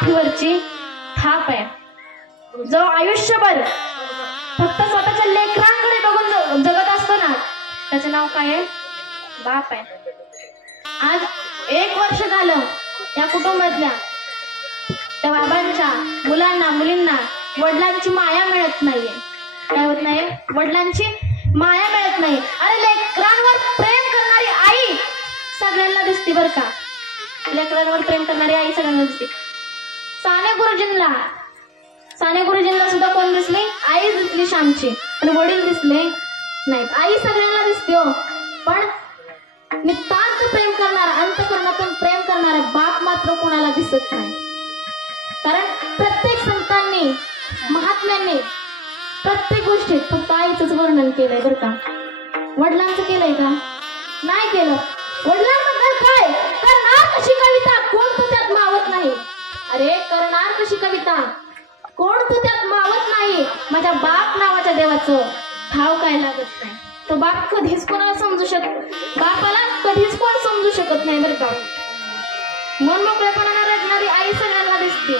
पाठीवरची थाप आहे, जो आयुष्यभर फक्त स्वतःच्या लेकरांकडे बघून जगत असतो ना, त्याचं नाव काय आहे? बाप आहे. आज 1 वर्ष झालं या कुटुंबातल्या त्या बाबांच्या मुलांना मुलींना वडिलांची माया मिळत नाहीये. काय होत नाही? वडिलांची माया मिळत नाही. अरे लेकरांवर प्रेम करणारी आई सगळ्यांना दिसते बरं का. लेकरांवर प्रेम करणारी आई सगळ्यांना दिसते. साने गुरुजींना सुद्धा कोण दिसली? आई दिसली श्यामची, आणि वडील दिसले नाहीत. आई सगळ्यांना दिसते हो, पण नितांत प्रेम करणारा, अंतःकरणातून प्रेम करणारा बाप मात्र कोणाला दिसत नाही. कारण प्रत्येक संतांनी महात्म्यांनी प्रत्येक गोष्टीत फक्त आईचंच वर्णन केलंय बरं का. वडिलांचं केलंय का? नाही केलं. वडिलांबद्दल काय? करणार कशी कविता, कोण तू त्यात मावत नाही. अरे करणार कशी कविता, कोण तू त्यात मावत नाही. माझ्या बाप नावाच्या देवाचं ठाव काय लागत नाही. तो बाप कधीच कोणाला बापाला कधीच कोण समजू शकत नाही बरं का. मन मोकळेपणाने रडणारी आई सगळ्यांना दिसते,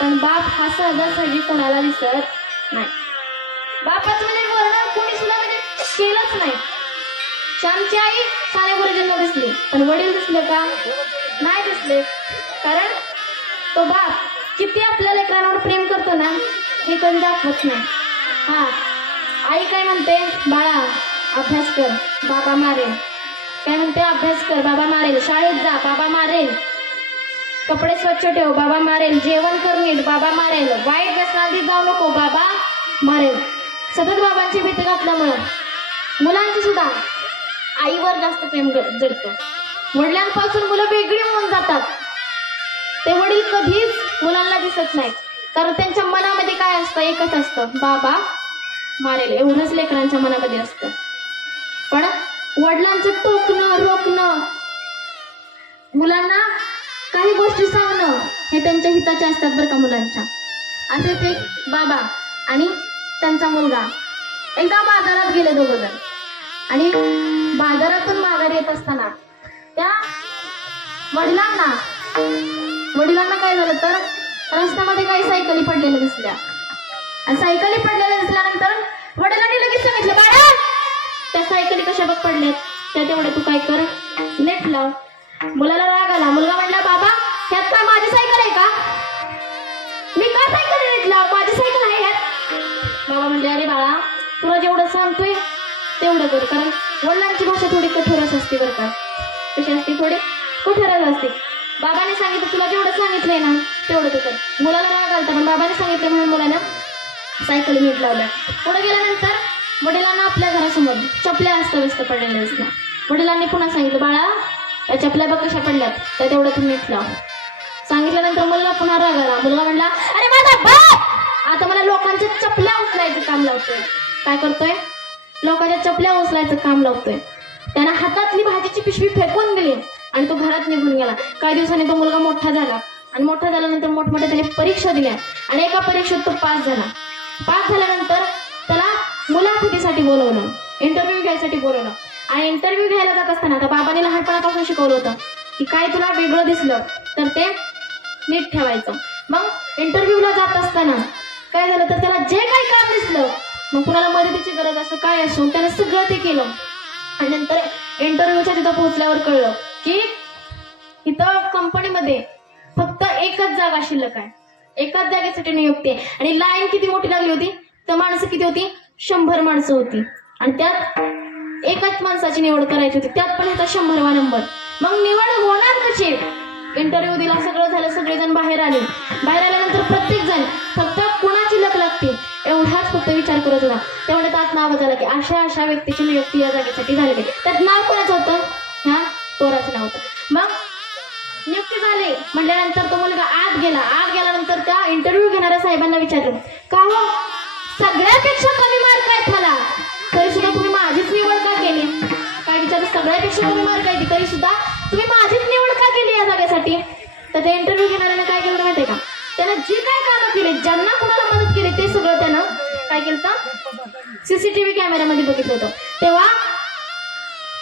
पण बाप हा सहजासहजी कोणाला दिसत नाही. बापाचं म्हणजे वर्णन कोणी सुद्धा म्हणजे केलंच नाही. श्यामची आई साने गुरुजींना दिसली, पण वडील दिसले का? नाही दिसले. कारण तो बाप किती आपल्या लेकरांवर प्रेम करतो ना, हे कधी दाखवत नाही. हा, आई काय म्हणते? बाळा अभ्यास कर, बाबा मारेल. काय म्हणते? अभ्यास कर, बाबा मारेल. शाळेत जा, बाबा मारेल. कपडे स्वच्छ ठेव, बाबा मारेल. जेवण कर नीट, बाबा मारेल. वाईट व्यसनांनी जाऊ नको, बाबा मारेल. सतत बाबांची भीती घातल्यामुळं मुलांचं सुद्धा आईवर जास्त प्रेम जडतं. वडिलांपासून मुलं वेगळी होऊन जातात. ते वडील कधीच मुलांना दिसत नाहीत, कारण त्यांच्या मनामध्ये काय असतं? एकच असतं, बाबा मारेल. एवढंच लेकरांच्या मनामध्ये असतं. पण वडिलांचं टोकणं, रोखणं, मुलांना काही गोष्टी सांगणं हे त्यांच्या हिताचे असतात बरं का मुलांच्या. असेच एक बाबा आणि त्यांचा मुलगा एकदा बाजारात गेले दोघं जण, आणि बाजारातून माघारी येत असताना त्या वडिलांना काय झालं तर रस्त्यामध्ये काही सायकली पडलेल्या दिसल्या, आणि सायकली पडलेल्या दिसल्यानंतर वडिलांनी लगेच सांगितलं, बाळा त्या सायकली कशा बघ पडल्यात, त्या तेवढ्या तू काय कर, नेट लाव. मुलाला राग आला. मुलगा म्हणला, बाबा ह्यात काय माझी सायकल आहे का? मी का सायकल नेट लाव? माझी सायकल आहे ह्यात. बाबा म्हणजे, अरे बाळा तुला जेवढं सांगतोय तेवढं कर. कारण वडिलांची भाषा थोडी कठोरच असते बरं का. कशी असते? थोडी कठोरच असते. बाबाने सांगितलं, तुला जेवढं सांगितलंय ना तेवढं तू कर. मुलाला राग आलता, पण बाबाने सांगितलं म्हणून मुलानं सायकल नीट लावल्या. पुढे गेल्यानंतर वडिलांना आपल्या घरासमोर चपल्या अस्तव्यस्त पडलेल्या दिसल्या. वडिलांनी पुन्हा सांगितलं, बाळा त्या चपल्या बघ कशा पडल्यात, त्या तेवढं तू नीट लाव. सांगितल्यानंतर मुलगा पुन्हा राग आला. मुलगा म्हणला, अरे माझा बाप आता मला लोकांच्या चपल्या उचलायचं काम लावतोय. काय करतोय? लोकांच्या चपल्या उचलायचं काम लावतोय. त्यानं हातातली भाजीची पिशवी फेकून दिली आणि तो घरात निघून गेला. काही दिवसांनी तो मुलगा मोठा झाला, आणि मोठा झाल्यानंतर मोठमोठ्या त्याने परीक्षा दिल्या, आणि एका परीक्षेत तो पास झाला. पास झाल्यानंतर त्याला मुलाखतीसाठी बोलवलं, इंटरव्ह्यू घ्यायसाठी बोलवलं. आणि इंटरव्ह्यू घ्यायला जात असताना आता बाबांनी लहानपणापासून शिकवलं होतं की काय तुला वेगळं दिसलं तर ते नीट ठेवायचं. मग इंटरव्ह्यूला जात असताना काय झालं तर त्याला जे काही काम दिसलं, मग कुणाला मदतीची गरज असं काय असो, त्याने सगळं ते केलं. आणि नंतर इंटरव्ह्यूच्या तिथं पोहोचल्यावर कळलं की इथं कंपनीमध्ये फक्त एकच जागा शिल्लक आहे, एकाच जागेसाठी नियुक्ती आहे. आणि लाईन किती मोठी लागली होती, तर माणसं किती होती? 100 माणसं होती, आणि त्यात एकाच माणसाची निवड करायची होती, त्यात पण होता 100वा नंबर. मग निवड होणार कशी? इंटरव्ह्यू दिला, सगळं झालं, सगळेजण बाहेर आले. बाहेर आल्यानंतर प्रत्येक जण फक्त कुणाची लक लागते एवढाच फक्त विचार करत होता. तेवढ्या त्यात नाव झालं की अशा व्यक्तीची नियुक्ती या जागेसाठी झालेली. त्यात नाव कोणाचं होतं? ह्या पोराचं नाव होतं. मग नियुक्ती झाली म्हटल्यानंतर तो मुलगा आत गेल्यानंतर त्या इंटरव्ह्यू घेणाऱ्या साहेबांना विचारलं, का हो सगळ्यापेक्षा कमी मार्क आहेत मला, तरी सुद्धा तुम्ही माझीच निवड का केली? काय विचारलं? सगळ्यापेक्षा कमी मार्क आहे तरी सुद्धा तुम्ही माझीच निवड का केली या जागेसाठी? तर त्या इंटरव्ह्यू घेणाऱ्याने काय केलं माहितीये का? त्यानं जी काय कामं केली, ज्यांना कुणाला मदत केली, ते सगळं त्यानं काय केलं? सीसीटीव्ही कॅमेऱ्यामध्ये बघितलं होतं. तेव्हा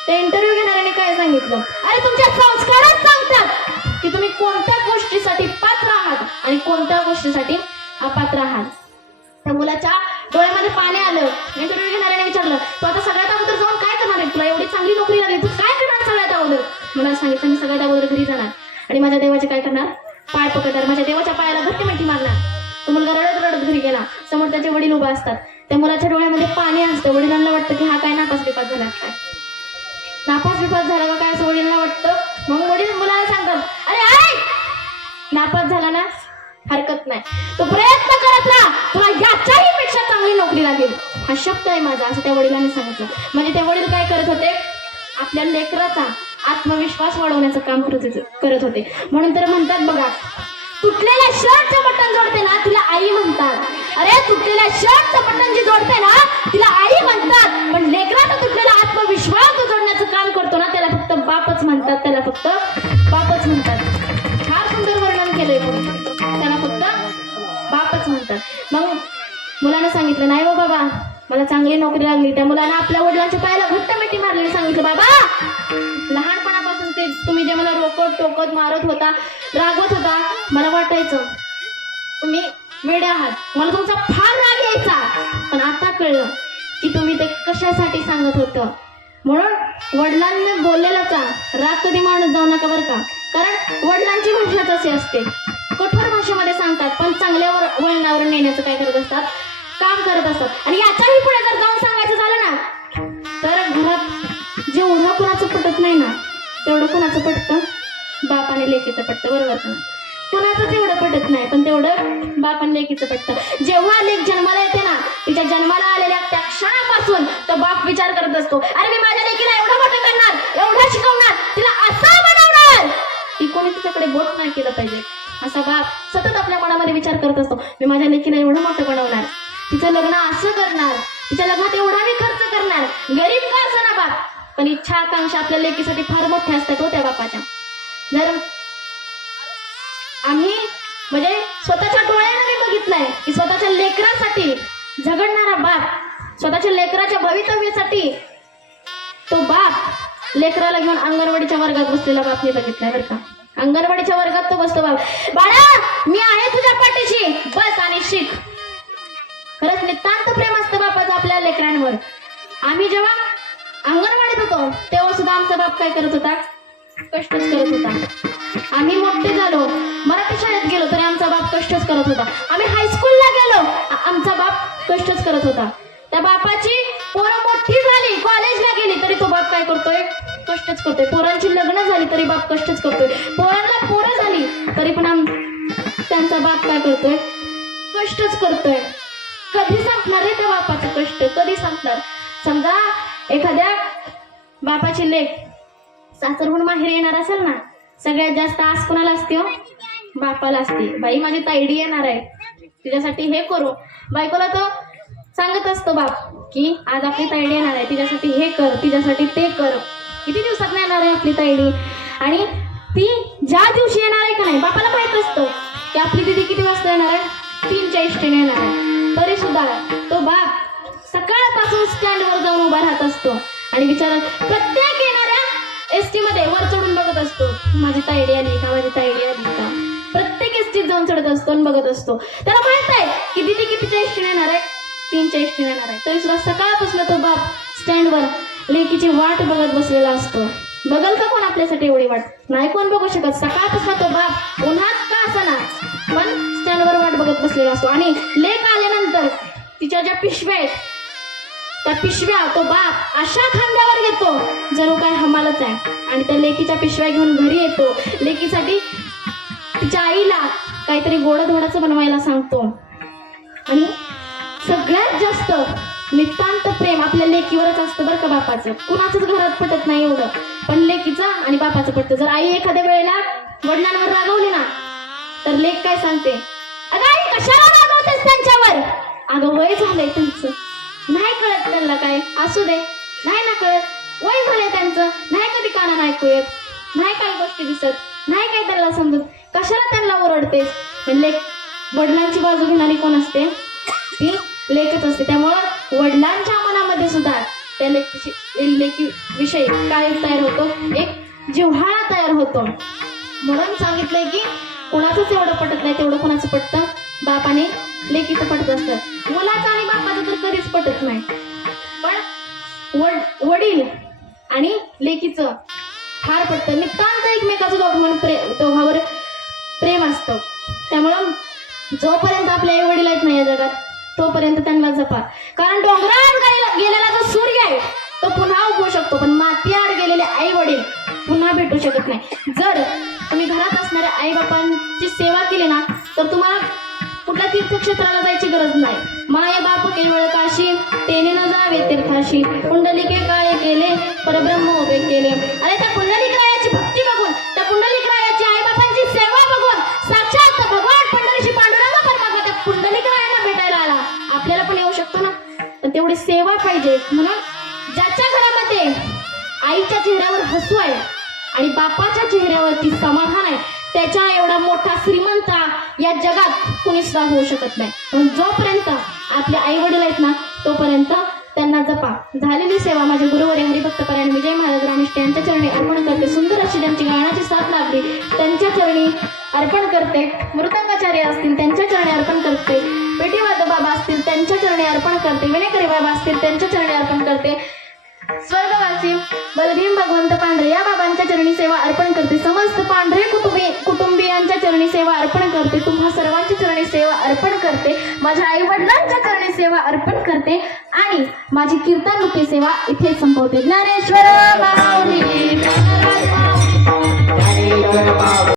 त्या इंटरव्ह्यू घेणाऱ्याने काय सांगितलं, अरे तुमच्या संस्कारात सांगतात की तुम्ही कोणत्या गोष्टीसाठी पात्र आहात आणि कोणत्या गोष्टीसाठी अपात्र आहात. त्या मुलाच्या डोळ्यामध्ये पाणी आलं. इंटरव्ह्यू घेणाऱ्याने विचारलं, तू आता सगळ्यात अगोदर जाऊन काय करणार आहे? तुला एवढी चांगली नोकरी लागली, तू काय करणार सगळ्यात अगोदर? मला सांगितलं, मी सगळ्यात अगोदर घरी जाणार आणि माझ्या देवाचे काय करणार, पाय पकडणार, माझ्या देवाच्या पायाला घट्ट मिठी मारणार. तो मुलगा रडत रडत घरी गेला. समोर त्याचे वडील उभा असतात. त्या मुलाच्या डोळ्यामध्ये पाणी असतं. वडिलांना वाटतं की हा काय नापास बिपास झाला, काय नापास बिपास झाला का काय असं वडिलांना वाटतं. मग वडील मुलाला सांगतात, अरे आई नापास झाला ना, हरकत नाही, तो प्रयत्न करत राहा, तुला याच्याही पेक्षा चांगली नोकरी लागेल, हा शब्द आहे माझा, असं त्या वडिलांनी सांगितलं. म्हणजे ते वडील काय करत होते, आपल्या लेकराचा आत्मविश्वास वाढवण्याचं काम करत होते. म्हणून तर म्हणतात बघा, तुटलेल्या शर्टचं बटन जोडते ना तिला आई म्हणतात. अरे तुटलेल्या शर्टचं बटन जी जोडते ना तिला आई म्हणतात, पण लेकराचा तुटलेला आत्मविश्वास जो जोडण्याचं काम करतो ना त्याला फक्त बापच म्हणतात, त्याला फक्त बापच म्हणतात. फार सुंदर वर्णन केलंय, त्याला फक्त बापच म्हणतात. मग मुलानं सांगितलं, नाही हो बाबा मला चांगली नोकरी लागली. त्या मुलानं आपल्या वडिलांच्या पायाला घट्ट मिठी मारली, सांगितलं, बाबा लहानपणापासून ते तुम्ही जे मला रोकत टोकत मारत होता, रागवत होता, मला वाटायचं तुम्ही वेडे आहात, मला तुमचा फार राग यायचा, पण आता कळलं की तुम्ही ते कशासाठी सांगत होतं. म्हणून वडिलांनी बोललेलाचा राग कधी मानत जाऊ नका बरं का, कारण वडिलांची भाषाच अशी असते, कठोर भाषेमध्ये सांगतात पण चांगल्या वळणावर नेण्याचं काय करत असतात, काम करत असतात. आणि याच्याही पुढे जर जाऊन सांगायचं झालं ना तर घरात जेवढं कोणाचं पटत नाही ना तेवढं कोणाचं पटतं, बाप आणि लेकीचं पटतं, बरोबर का. कोणाचंच एवढं पटत नाही पण तेवढं बाप आणि लेकीचं पटतं. जेव्हा लेक जन्माला येते ना तिच्या जन्माला आलेल्या त्या क्षणापासून तो बाप विचार करत असतो, अरे मी माझ्या लेकीला एवढं मोठं करणार, एवढं शिकवणार, तिला असं बनवणार, ती कोणी तिच्याकडे बोट नाही केलं पाहिजे असा बाप सतत आपल्या मनामध्ये विचार करत असतो. मी माझ्या लेकीला एवढं मोठं बनवणार, तिचं लग्न असं करणार, तिच्या लग्नात एवढा मी खर्च करणार, गरीब का असं ना बाप, पण इच्छा आकांक्षा आपल्या लेकीसाठी फार मोठ्या असतात हो त्या बापाच्या. जर आम्ही म्हणजे स्वतःच्या डोळ्याने मी बघितलंय की स्वतःच्या लेकरासाठी झगडणारा बाप, स्वतःच्या लेकराच्या भवितव्यासाठी तो बाप लेकराला घेऊन अंगणवाडीच्या वर्गात बसलेला बाप मी बघितलाय बरं का. अंगणवाडीच्या वर्गात तो बसतो बाप, बाळा मी आहे तुझ्या पाठीशी, बस आणि शिक. खरंच नितांत प्रेम असतं बापाचं आपल्या लेकरांवर. आम्ही जेव्हा अंगणवाडीत होतो तेव्हा सुद्धा आमचा बाप काय करत होता, कष्टच करत होता. आम्ही मोठे झालो, मराठी शाळेत गेलो तरी आमचा बाप कष्टच करत होता. आम्ही हायस्कूलला गेलो, आमचा बाप कष्टच करत होता. त्या बापाची पोरं मोठी झाली, कॉलेजला गेली तरी तो बाप काय करतोय, कष्टच करतोय. पोरांची लग्न झाली तरी बाप कष्टच करतोय. पोरांना पोरं झाली तरी पण त्यांचा बाप काय करतोय, कष्टच करतोय. कधी संपणार आहे त्या बापाचं कष्ट, कधी संपणार. समजा एखाद्या बापाची लेक सासरहून माहेर येणार असेल ना, सगळ्यात जास्त आस कोणाला असते हो, बापाला असते. बाई माझी तायडी येणार आहे तिच्यासाठी हे करू, बायकोला तो सांगत असतो बाप की आज आपली तायडी येणार आहे, तिच्यासाठी हे कर, तिच्यासाठी ते कर. किती दिवसात येणार आहे आपली तायडी, आणि ती ज्या दिवशी येणार आहे का नाही बापाला माहित असतं की आपली दिदी किती वाजता येणार आहे, 3च्या इष्टीने येणार आहे. तरी सुद्धा तो बाप सकाळपासून स्टँडवर जाऊन उभा राहत असतो आणि विचार प्रत्येक येणाऱ्या एसटी मध्ये वर चढून बघत असतो, माझी तायडी आली का, माझी तायडी आली का. प्रत्येक एसटीत जाऊन चढत असतो आणि बघत असतो. त्याला माहित आहे की दिदी कितीच्या एसटीने येणार आहे, 3च्या एसटीने येणार आहे. तरी सुद्धा सकाळपासून तो बाप स्टँडवर लेकीची वाट बघत बसलेला असतो. बघल का कोण आपल्यासाठी एवढी वाट, नाही कोण बघू शकत. सकाळपासून तो बाप उन्हात का असना पण स्टँडवर वाट बघत बसलेला असतो. आणि लेक आल्यानंतर तिच्या ज्या पिशव्या आहेत त्या पिशव्या तो बाप अशा खांद्यावर घेतो जणू काय हमालच आहे, आणि त्या लेकीच्या पिशव्या घेऊन घरी येतो. लेकीसाठी तिच्या आईला काहीतरी गोडधोडाचं बनवायला सांगतो. आणि सगळ्यात जास्त नितांत प्रेम आपल्या लेकीवरच असतं बरं का बापाचं. कुणाचंच घरात पटत नाही एवढं, पण लेकीचं आणि बापाचं पटतं. जर आई एखाद्या वेळेला वडिलांवर रागवली ना तर लेक काय सांगते, अगं आई कशाला रागवतेस त्यांच्यावर, अगं वय झालंय त्यांचं, नाही कळत त्यांना काय, असू दे, नाही ना कळत, वय झालंय त्यांचं, नाही कधी कानानं ऐकू येत, नाही काही गोष्टी दिसत, नाही काय त्यांना समजत, कशाला त्यांना ओरडतेस. पण लेक वडिलांची बाजू घेणारी कोण असते, ती लेकच असते. त्यामुळं वडिलांच्या मनामध्ये सुद्धा त्या लेकी विषयी काय तयार होतो, एक जिव्हाळा तयार होतो. म्हणून सांगितलंय की कुणाचंच एवढं पटत नाही तेवढं कुणाचं पटतं, बापाने लेकीचं पटत असतं. मुलाचं आणि बापाचं तर कधीच पटत नाही, पण वडील आणि लेकीचं फार पटतं. नितांत एकमेकाचं दोघांवर प्रेम असतं. त्यामुळं जोपर्यंत आपले आई वडील आहेत ना या जगात तोपर्यंत त्यांना जपा. कारण डोंगरात गेलेला जो सूर्य आहे तो पुन्हा उगवू शकतो, पण मातीआड गेलेले आई वडील पुन्हा भेटू शकत नाही. जर तुम्ही घरात असणाऱ्या आई बापांची सेवा केली ना तर तुम्हाला कुठल्या तीर्थक्षेत्राला जायची गरज नाही. माय बाप केवळ काशी तेने न जावे तीर्थाशी, पुंडलिके काय केले परब्रह्म उभे केले. अरे त्या पुंडलिकरायाची भक्ती बघून, त्या पुंडलिकरायाची आई बापांची सेवा बघून साक्षात भगवान पंढरीशी पांडुरंग परमात्मा त्या पुंडलिकरायांना भेटायला आला. आपल्याला पण येऊ शकतो ना, पण तेवढी सेवा पाहिजे. म्हणून ज्याच्या घरामध्ये आईच्या चेहऱ्यावर हसू आहे आणि बापाच्या चेहऱ्यावरती समाधान आहे त्याच्या एवढा मोठा श्रीमंत या जगात कुणी सुद्धा होऊ शकत नाही. पण जोपर्यंत आपले आई वडील आहेत ना तोपर्यंत त्यांना जपा. झालेली सेवा माझे गुरुवर्य हरिभक्तपरायण विजय महाराज रामिष्ट यांच्या चरणी अर्पण करते. सुंदर अशी ज्यांची गायनाची साथ लागली त्यांच्या चरणी अर्पण करते. मृदंगाचार्य असतील त्यांच्या चरणी अर्पण करते. पेटीवाद बाबा असतील त्यांच्या चरणी अर्पण करते. विनेकरी बाबा असतील त्यांच्या चरणी अर्पण करते. स्वर्गवासी बलभीम भगवंत पांढरे या बाबांच्या चरणी सेवा अर्पण करते. समस्त पांढरे कुटुंबियांच्या चरणी सेवा अर्पण करते. तुम्हा सर्वांच्या चरणी सेवा अर्पण करते. माझ्या आई वडिलांच्या चरणी सेवा अर्पण करते आणि माझी कीर्तन रूपी सेवा इथे संपवते. ज्ञानेश्वर माऊली.